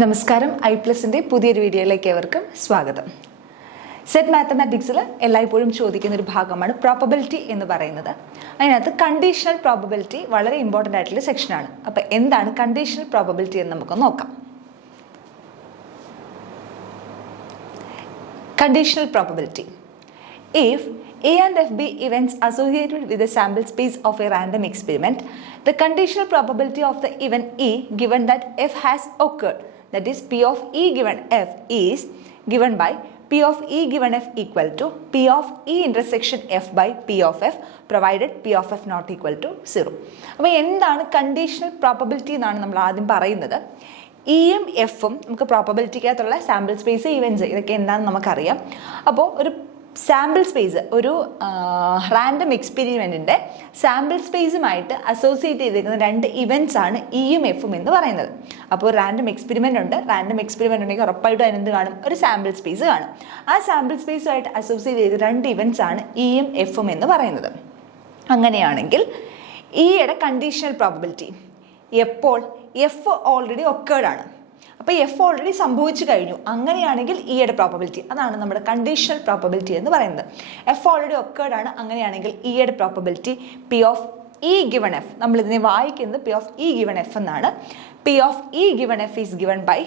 നമസ്കാരം. ഐ+ന്റെ പുതിയൊരു വീഡിയോയിലേക്ക് ഏവർക്കും സ്വാഗതം. സെറ്റ് മാത്തമാറ്റിക്സിൽ എല്ലായ്പ്പോഴും ചോദിക്കുന്ന ഒരു ഭാഗമാണ് പ്രോബബിലിറ്റി എന്ന് പറയുന്നത്. അതിനകത്ത് കണ്ടീഷണൽ പ്രോബബിലിറ്റി വളരെ ഇമ്പോർട്ടൻ്റ് ആയിട്ടുള്ള സെക്ഷനാണ്. അപ്പോൾ എന്താണ് കണ്ടീഷണൽ പ്രോബബിലിറ്റി എന്ന് നമുക്ക് നോക്കാം. Conditional probability. If A and F be events associated with the sample space of a random experiment, the conditional probability of the event E given that F has occurred, that is P of E given F, is given by P of E given F equal to P of E intersection F by P of F provided P of F not equal to 0. അപ്പോൾ എന്താണ് conditional probability എന്നാണ് നമ്മൾ ആദ്യം പറയുന്നത്. ഇയും എഫും നമുക്ക് പ്രോബബിലിറ്റിക്കകത്തുള്ള sample space events ഇതൊക്കെ എന്താണെന്ന് നമുക്കറിയാം. അപ്പോൾ ഒരു സാമ്പിൾ സ്പേസ് ഒരു റാൻഡം എക്സ്പെരിമെൻറ്റിൻ്റെ സാമ്പിൾ സ്പേസുമായിട്ട് അസോസിയേറ്റ് ചെയ്തിരിക്കുന്ന രണ്ട് ഇവൻറ്റ്സ് ആണ് ഇയും എഫും എന്ന് പറയുന്നത്. അപ്പോൾ റാൻഡം എക്സ്പെരിമെൻ്റ് ഉണ്ട്. റാൻഡം എക്സ്പെരിമെൻ്റ് ഉണ്ടെങ്കിൽ ഉറപ്പായിട്ടും അതിനെന്ത് കാണും? ഒരു സാമ്പിൾ സ്പേസ് കാണും. ആ സാമ്പിൾ സ്പേസുമായിട്ട് അസോസിയേറ്റ് ചെയ്ത രണ്ട് ഇവൻറ്റ്സ് ആണ് ഇയും എഫും എന്ന് പറയുന്നത്. അങ്ങനെയാണെങ്കിൽ ഇയുടെ കണ്ടീഷണൽ പ്രോബബിലിറ്റി എപ്പോൾ എഫ് ഓൾറെഡി ഒക്കേർഡ് ആണ്. അപ്പോൾ എഫ് ഓൾറെഡി സംഭവിച്ചു കഴിഞ്ഞു. അങ്ങനെയാണെങ്കിൽ ഇയുടെ പ്രോബബിലിറ്റി, അതാണ് നമ്മുടെ കണ്ടീഷണൽ പ്രോബബിലിറ്റി എന്ന് പറയുന്നത്. എഫ് ഓൾറെഡി ഒക്കേർഡ് ആണ്. അങ്ങനെയാണെങ്കിൽ ഇയുടെ probability P of E given F, നമ്മളിതിനെ വായിക്കുന്നത് P of E given F എന്നാണ്. P of E given F is given by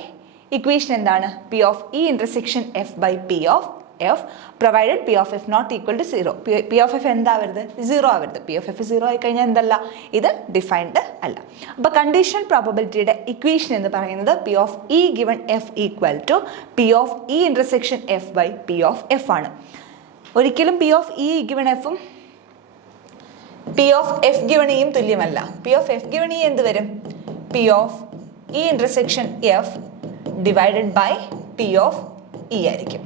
equation എന്താണ്? P of E intersection F by P of F provided P of F not equal to 0. P of F എന്താവരുത്? 0 ആവരുത്. P of F 0 ആയി കഴിഞ്ഞാൽ എന്തല്ല? ഇത് defined അല്ല. അപ്പോൾ conditional പ്രോബബിലിറ്റിയുടെ equation എന്ന് പറയുന്നത് P of E given F equal to P of E intersection F by P of F ആണ്. ഒരിക്കലും പി ഓഫ് ഇ ഗിവൺ എഫും പി ഓഫ് എഫ് ഗിവൺ ഇയും തുല്യമല്ല. P of F given E എന്ത് വരും? P of E intersection F divided by P of E ആയിരിക്കും.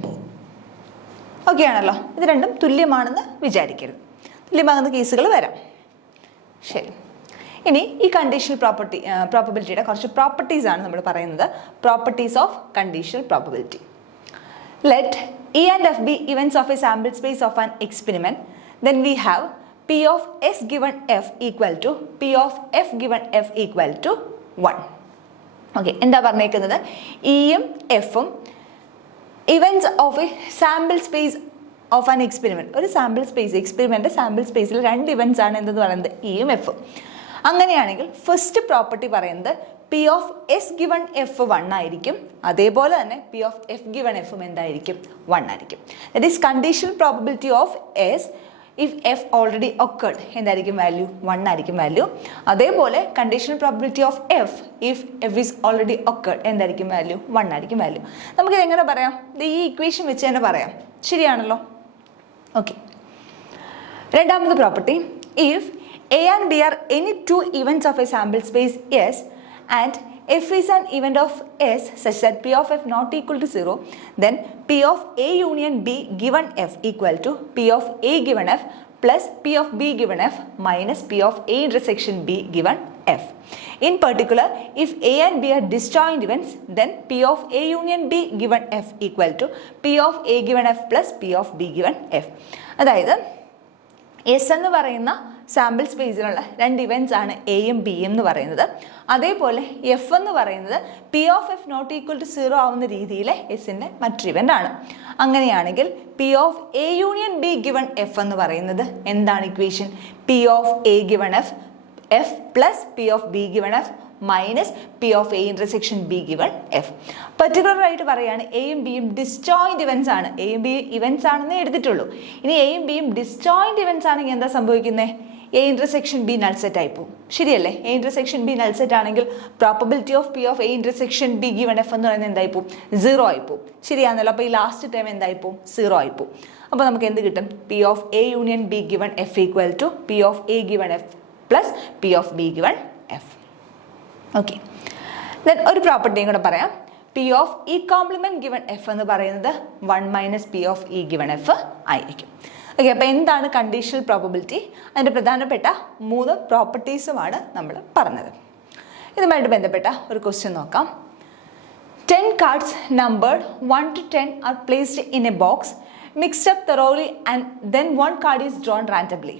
Okay ആണല്ലോ? ഇത് രണ്ടും തുല്യമാണെന്ന് വിചാരിക്കരുത്. തുല്യമാകുന്ന കേസുകൾ വരാം. ശരി, ഇനി ഈ കണ്ടീഷണൽ പ്രോബബിലിറ്റിയുടെ കുറച്ച് പ്രോപ്പർട്ടീസ് ആണ് നമ്മൾ പറയുന്നത്. Properties of conditional probability. Let E and F be events of a sample space of an experiment, then we have P of S given F equal to P of F given F equal to 1. Okay, എന്താ പറഞ്ഞേക്കുന്നത്? ഇയും എഫും events of a sample space of an experiment, ഒരു sample space experiment sample സ്പേസിൽ രണ്ട് events ആണ് എന്തെന്ന് പറയുന്നത്? ഇയും എഫും. അങ്ങനെയാണെങ്കിൽ ഫസ്റ്റ് പ്രോപ്പർട്ടി പറയുന്നത് P of S given F 1 ആയിരിക്കും. അതേപോലെ തന്നെ പി ഓഫ് എഫ് ഗിവൺ എഫും എന്തായിരിക്കും? 1 ആയിരിക്കും. That is conditional probability of S if F already occurred എന്തായിരിക്കും വാല്യൂ? 1 ആയിരിക്കും വാല്യൂ. അതേപോലെ conditional probability of F if F is already occurred എന്തായിരിക്കും വാല്യൂ? 1 ആയിരിക്കും വാല്യൂ. നമുക്കിത് എങ്ങനെ പറയാം? ഈ ഇക്വേഷൻ വെച്ച് തന്നെ പറയാം. ശരിയാണല്ലോ? ഓക്കെ. രണ്ടാമത്തെ property, if A and B are any two events of a sample space S and F is an event of S such that P of F not equal to 0, then P of A union B given F equal to P of A given F plus P of B given F minus P of A intersection B given F. In particular, if A and B are disjoint events, then P of A union B given F equal to P of A given F plus P of B given F. അതായത് S എന്ന് പറയുന്ന sample സ്പേസിലുള്ള രണ്ട് events ആണ് എയും ബിയും എന്ന് പറയുന്നത്. അതേപോലെ എഫ് എന്ന് പറയുന്നത് P of F not equal to 0 ആവുന്ന രീതിയിലെ എസിൻ്റെ മറ്റൊരു ഇവൻ്റ് ആണ്. അങ്ങനെയാണെങ്കിൽ P of A union B given F എന്ന് പറയുന്നത് എന്താണ് equation? P of A given F F plus P of B given F minus P of A intersection B given F. പർട്ടിക്കുലറായിട്ട് പറയുകയാണ് എയും ബിയും ഡിസ്ജോയിൻറ്റ് ഇവൻറ്റ്സ് ആണ്. എയും ബി ഇവൻറ്റ്സ് ആണെന്നേ എടുത്തിട്ടുള്ളൂ. ഇനി എയും ബിയും ഡിസ്ജോയിൻറ്റ് ഇവൻറ്റ്സ് ആണെങ്കിൽ എന്താ സംഭവിക്കുന്നത്? എ ഇൻ്റർസെക്ഷൻ ബി നൾസെറ്റ് ആയി പോകും. ശരിയല്ലേ? എ ഇൻ്റർസെക്ഷൻ ബി നൾസെറ്റ് ആണെങ്കിൽ probability of P of A intersection B given F എന്ന് പറയുന്നത് എന്തായി പോകും? 0 ആയി പോകും. ശരിയാണല്ലോ? അപ്പോൾ ഈ ലാസ്റ്റ് ടൈം എന്തായി പോകും? 0 ആയി പോകും. അപ്പോൾ നമുക്ക് എന്ത് കിട്ടും? P of A union B given F equal to P of A given F plus P of B given F. Okay, then ഒരു പ്രോപ്പർട്ടിയും കൂടെ പറയാം. P of E complement given F എന്ന് പറയുന്നത് 1 minus P of E given F ആയിരിക്കും. Okay, അപ്പോൾ എന്താണ് conditional probability? അതിൻ്റെ പ്രധാനപ്പെട്ട 3 പ്രോപ്പർട്ടീസുമാണ് നമ്മൾ പറഞ്ഞത്. ഇതുമായിട്ട് ബന്ധപ്പെട്ട ഒരു ക്വസ്റ്റ്യൻ നോക്കാം. 10 cards numbered 1 to 10 are placed in a box, mixed up thoroughly, and then 1 card is drawn randomly.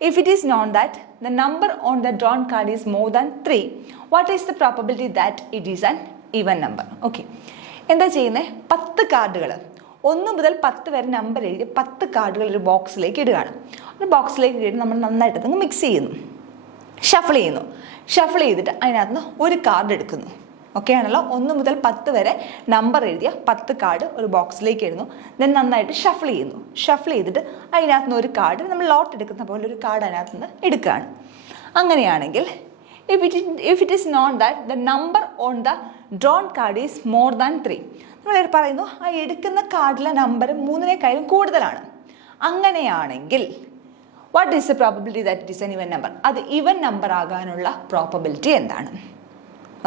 If it is known that the number on the drawn card is more than 3, what is the probability that it is an even number. Okay, എന്താ ചെയ്യുന്നത്? 10 കാർഡുകൾ 1 മുതൽ 10 വരെ number എഴുതി 10 കാർഡുകൾ ഒരു ബോക്സിലേക്ക് ഇടുകയാണ്. ഒരു ബോക്സിലേക്ക് ഇട്ട് നമ്മൾ നന്നായിട്ട് അതങ്ങ് മിക്സ് ചെയ്യുന്നു, ഷഫിൾ ചെയ്യുന്നു. ഷഫിൾ ചെയ്തിട്ട് അതിനകത്ത് നിന്ന് ഒരു കാർഡ് എടുക്കുന്നു. ഓക്കെ ആണല്ലോ? 1 മുതൽ 10 വരെ നമ്പർ എഴുതിയ 10 കാർഡ് ഒരു ബോക്സിലേക്ക് ഇടുന്നു. ദെൻ നന്നായിട്ട് ഷഫിൾ ചെയ്യുന്നു. ഷഫിൾ ചെയ്തിട്ട് അതിനകത്ത് നിന്ന് ഒരു കാർഡ്, നമ്മൾ ലോട്ട് എടുക്കുന്ന പോലെ ഒരു കാർഡ് അതിനകത്ത് നിന്ന് എടുക്കുകയാണ്. അങ്ങനെയാണെങ്കിൽ if it is known that the number on the drawn card is more than 3, നമ്മൾ പറയുന്നു ആ എടുക്കുന്ന കാർഡിലെ നമ്പർ 3-നേക്കാളും കൂടുതലാണ്. അങ്ങനെയാണെങ്കിൽ what is the probability that it is N ഇവൻ നമ്പർ? അത് ഇവൻ നമ്പർ ആകാനുള്ള പ്രോബബിലിറ്റി എന്താണ്?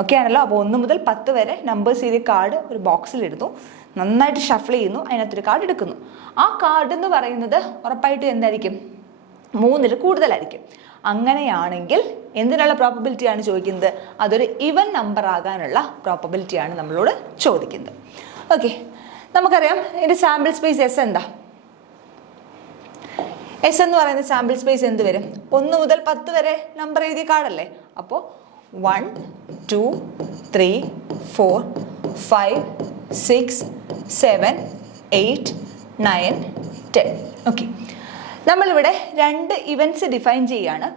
ഓക്കെ ആണല്ലോ? അപ്പോൾ 1 മുതൽ 10 വരെ നമ്പേഴ്സ് എഴുതിയ കാർഡ് ഒരു ബോക്സിലിടുന്നു, നന്നായിട്ട് ഷഫിൾ ചെയ്യുന്നു, അതിനകത്തൊരു കാർഡ് എടുക്കുന്നു. ആ കാർഡ് എന്ന് പറയുന്നത് ഉറപ്പായിട്ടും എന്തായിരിക്കും? 3-ൽ കൂടുതലായിരിക്കും. അങ്ങനെയാണെങ്കിൽ എന്തിനുള്ള പ്രോബബിലിറ്റിയാണ് ചോദിക്കുന്നത്? അതൊരു ഇവൻ നമ്പർ ആകാനുള്ള പ്രോബബിലിറ്റിയാണ് നമ്മളോട് ചോദിക്കുന്നത്. ഓക്കെ, നമുക്കറിയാം ഇതിൻ്റെ സാമ്പിൾ സ്പേസ് എസ് എന്താ? എസ് എന്ന് പറയുന്ന സാമ്പിൾ സ്പേസ് എന്ത് വരും? 1 മുതൽ 10 വരെ നമ്പർ എഴുതിയ കാർഡല്ലേ? അപ്പോൾ 1, 2, 3, 4, 5, 6, 7, 8, 9, 10. ഓക്കെ, നമ്മളിവിടെ 2 ഇവൻറ്റ്സ് ഡിഫൈൻ ചെയ്യാണ്.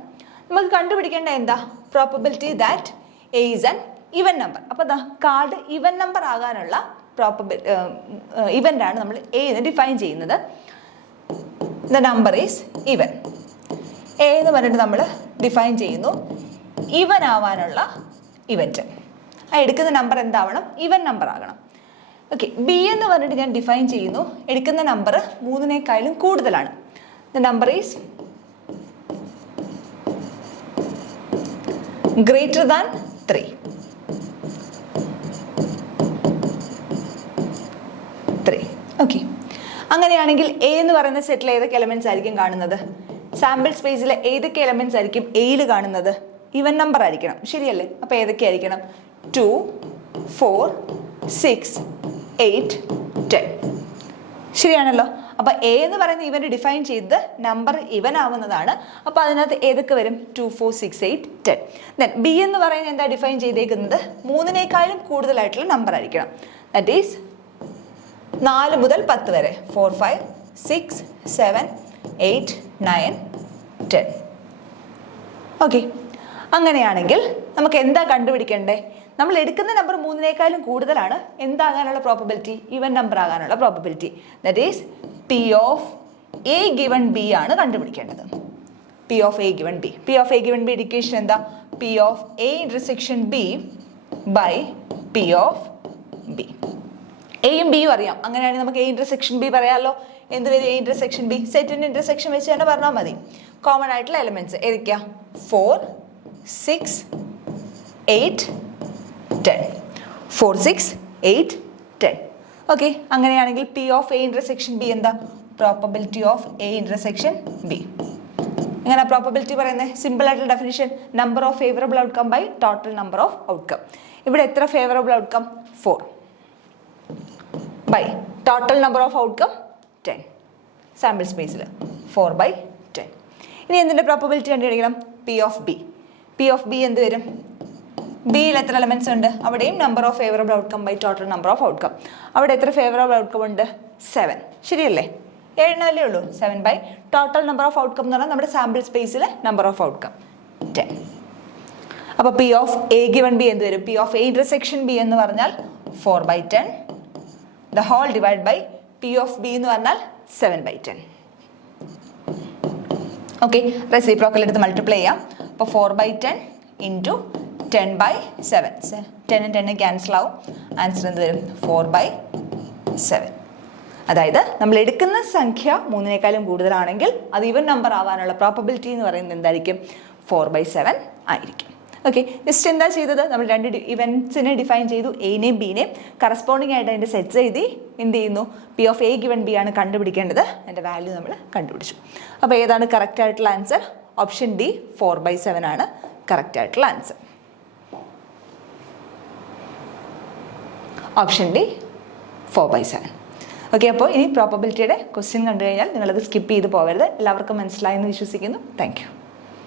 നമുക്ക് കണ്ടുപിടിക്കേണ്ട എന്താ? Probability that A is an ഇവൻ നമ്പർ. അപ്പോൾ കാർഡ് ഇവൻ നമ്പർ ആകാനുള്ള ഇവൻ്റാണ് നമ്മൾ എ എന്ന് ഡിഫൈൻ ചെയ്യുന്നത്. ദ നമ്പർ ഈസ് ഇവൻ. എ എന്ന് പറഞ്ഞിട്ട് നമ്മൾ ഡിഫൈൻ ചെയ്യുന്നു ഇവൻ ആവാനുള്ള ഇവൻറ്റ്. ആ എടുക്കുന്ന നമ്പർ എന്താവണം? ഇവൻ നമ്പർ ആകണം. ഓക്കെ, ബി എന്ന് പറഞ്ഞിട്ട് ഞാൻ ഡിഫൈൻ ചെയ്യുന്നു എടുക്കുന്ന നമ്പർ 3-നേക്കാളും കൂടുതലാണ്. The number is greater than 3. 3. Okay, അങ്ങനെയാണെങ്കിൽ എ എന്ന് പറയുന്ന സെറ്റിൽ ഏതൊക്കെ എലമെന്റ്സ് ആയിരിക്കും കാണുന്നത്? സാമ്പിൾ സ്പേസിലെ ഏതൊക്കെ എലമെന്റ്സ് ആയിരിക്കും എയിൽ കാണുന്നത്? ഇവൻ നമ്പർ ആയിരിക്കണം, ശരിയല്ലേ? അപ്പോൾ ഏതൊക്കെ ആയിരിക്കണം? 2, 4, 6, 8, 10. ശരിയാണല്ലോ? അപ്പോൾ എ എന്ന് പറയുന്ന ഇവന്റ് ഡിഫൈൻ ചെയ്ത് നമ്പർ ഇവൻ ആവുന്നതാണ്. അപ്പോൾ അതിനകത്ത് ഏതൊക്കെ വരും? 2, 4, 6, 8, 10. ദെൻ ബി എന്ന് പറയുന്നത് എന്താ ഡിഫൈൻ ചെയ്തേക്കുന്നത്? 3-നേക്കാളും കൂടുതലായിട്ടുള്ള നമ്പർ ആയിരിക്കണം. ദാറ്റ് ഈസ് 4 മുതൽ 10 വരെ 4, 5, 6, 7, 8, 9, 10. ഓക്കെ, അങ്ങനെയാണെങ്കിൽ നമുക്ക് എന്താ കണ്ടുപിടിക്കണ്ടേ? നമ്മൾ എടുക്കുന്ന നമ്പർ 3-നേക്കാളും കൂടുതലാണ്. എന്താകാനുള്ള പ്രോബബിലിറ്റി? ഇവൻ നമ്പർ ആകാനുള്ള probability. That is P of A given B ആണ് കണ്ടുപിടിക്കേണ്ടത്. P of A given B. P of A given B equation എന്താ? P of A intersection B by P of B. എയും ബിയും അറിയാം. അങ്ങനെയാണെങ്കിൽ നമുക്ക് A intersection B പറയാമല്ലോ. എന്ത് വരും? എ ഇന്റർസെക്ഷൻ ബി സെറ്റിന്റെ ഇന്റർസെക്ഷൻ വെച്ച് തന്നെ പറഞ്ഞാൽ മതി. കോമൺ ആയിട്ടുള്ള എലമെന്റ്സ് ഏതൊക്കെയാ? 4, 6, 8, 10. 4, 6, 8, 10. ഓക്കെ, അങ്ങനെയാണെങ്കിൽ P of A intersection B എന്താ? Probability of A intersection B. എങ്ങനെ പ്രോബബിലിറ്റി പറയുന്നത്? സിമ്പിൾ ആയിട്ടുള്ള definition, number of favourable outcome by total number of outcome. ഇവിടെ എത്ര favourable outcome? 4 by total number of outcome 10. Sample സ്പേസിൽ 4 by 10. ഇനി എന്തിൻ്റെ probability കണ്ടുപിടിക്കണം? P of B. P of B എന്ത് വരും? ബിയിൽ എത്ര എലമെന്റ്സ് ഉണ്ട്? അവിടെയും number of favourable outcome by total number of outcome. അവിടെ എത്ര ഫേവറബിൾ ഔട്ട്കം ഉണ്ട്? 7. ശരിയല്ലേ? 7 ഉള്ളൂ. 7 by total number of outcome എന്ന് പറഞ്ഞാൽ നമ്മുടെ സാമ്പിൾ സ്പേസിലെ നമ്പർ ഓഫ് ഔട്ട്കം 10. അപ്പോൾ P of A given B എന്ത് വരും? P of A intersection B എന്ന് പറഞ്ഞാൽ 4 by 10. The whole divide by P of B എന്ന് പറഞ്ഞാൽ 7 ബൈ 10. ഓക്കെ, റെസിപ്രോക്കൽ എടുത്ത് മൾട്ടിപ്ലൈ ചെയ്യാം. അപ്പോൾ 4 ബൈ 10 ഇൻറ്റു 10 ബൈ 7. 10 10 ക്യാൻസൽ ആവും. ആൻസർ എന്ത് വരും? 4 ബൈ 7. അതായത് നമ്മൾ എടുക്കുന്ന സംഖ്യ 3-നേക്കാളും കൂടുതലാണെങ്കിൽ അത് ഇവൻ നമ്പർ ആവാനുള്ള പ്രോബബിലിറ്റി എന്ന് പറയുന്നത് എന്തായിരിക്കും? 4 ബൈ 7 ആയിരിക്കും. ഓക്കെ, ജസ്റ്റ് എന്താ ചെയ്തത്? നമ്മൾ 2 ഇവൻറ്റ്സിനെ ഡിഫൈൻ ചെയ്തു, എനെയും ബിനെയും. കറസ്പോണ്ടിങ് ആയിട്ട് അതിൻ്റെ സെറ്റ്സ് എഴുതി എന്ത് ചെയ്യുന്നു? P of A given B ആണ് കണ്ടുപിടിക്കേണ്ടത്. അതിൻ്റെ വാല്യൂ നമ്മൾ കണ്ടുപിടിച്ചു. അപ്പോൾ ഏതാണ് കറക്റ്റ് ആയിട്ടുള്ള ആൻസർ? ഓപ്ഷൻ ഡി 4 ബൈ 7 ആണ് കറക്റ്റ് ആയിട്ടുള്ള answer. Option D 4 by 7. Okay, അപ്പോൾ ഇനി പ്രോബബിലിറ്റിയുടെ ക്വസ്റ്റ്യൻ കണ്ടു കഴിഞ്ഞാൽ നിങ്ങളത് സ്കിപ്പ് ചെയ്ത് പോകരുത്. എല്ലാവർക്കും മനസ്സിലായെന്ന് വിശ്വസിക്കുന്നു. Thank you.